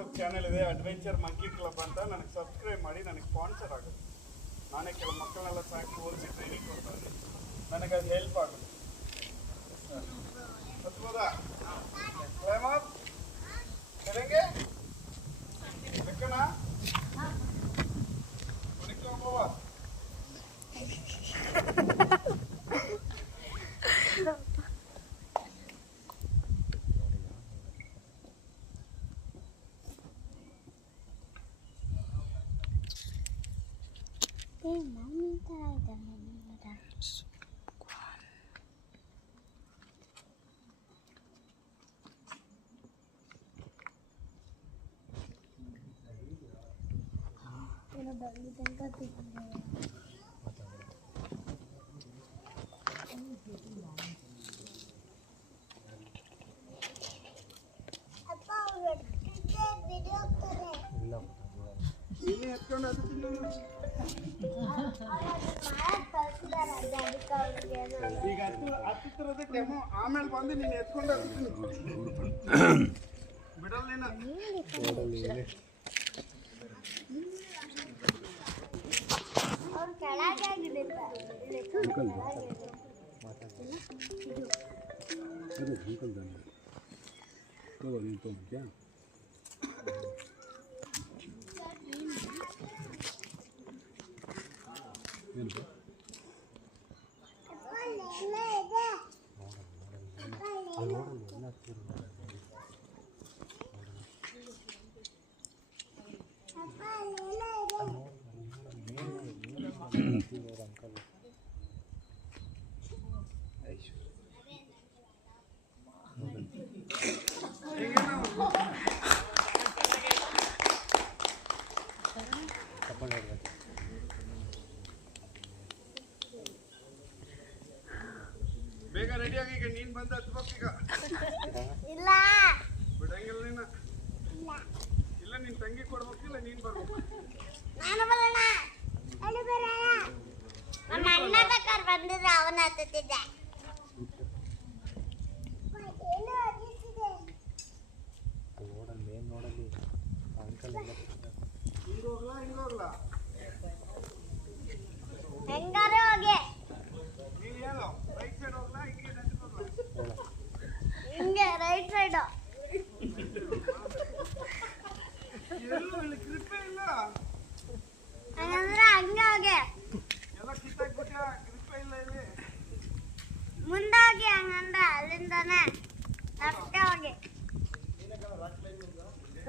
YouTube channel ಇದೆ adventure monkey club ಅಂತ. ನನಗೆ ಸಬ್ಸ್ಕ್ರೈಬ್ ಮಾಡಿ, ನನಗೆ ಸ್ಪಾನ್ಸರ್ ಆಗುತ್ತೆ. ನಾನೇ ಕೆಲವು ಮಕ್ಕಳನ್ನೆಲ್ಲ ಸಾಕಿ ಓದಿಸಿ ಟ್ರೈನಿಂಗ್ ಕೊಡ್ತಾರೆ, ನನಗೆ ಅದು ಹೆಲ್ಪ್ ಆಗುತ್ತೆ. ಹತ್ಬೋದಾ? ಕ್ಲೈಮ್ ಅಪ್ ಕರೆಂಗೆ ಬೆಕ್ಕನ ಹೋಗ್ಬೋವಾ? ಈಗ ಹತ್ತಿರದ ಡೆಮೋ ಆಮೇಲೆ ಬಂದು ನೀನು ಎತ್ಕೊಂಡು ಬಿಡಲ್ಲ ನೀನು. ಬೇಗ ರೆಡಿಯಾಗಿ, ಈಗ ನೀನ್ ಬಂದ ಹತ್ಬೇಕೀಗ. ಇಲ್ಲ ಬಿಡಂಗಿಲ್ಲ ನೀನು. ಇಲ್ಲ ನಿನ್ ತಂಗಿ ಕೊಡ್ಬೇಕಿಲ್ಲ, ನೀನ್ ಬರ್ಬೇಕು. ನಾನು ಬರೋಣ, ಅಲ್ಲಿ ಬರೋಣ. ನಮ್ಮ ಅಣ್ಣ ಬೇಕಾದ್ರೆ ಬಂದಿದ್ರೆ ಅವನ ಹತ್ತಿದ್ದೆ. ಹಿಂಗೋಗ್ಲಾ ಹಿಂಗೋಗ್ಲಾ ಹೆಂಗಾರೆ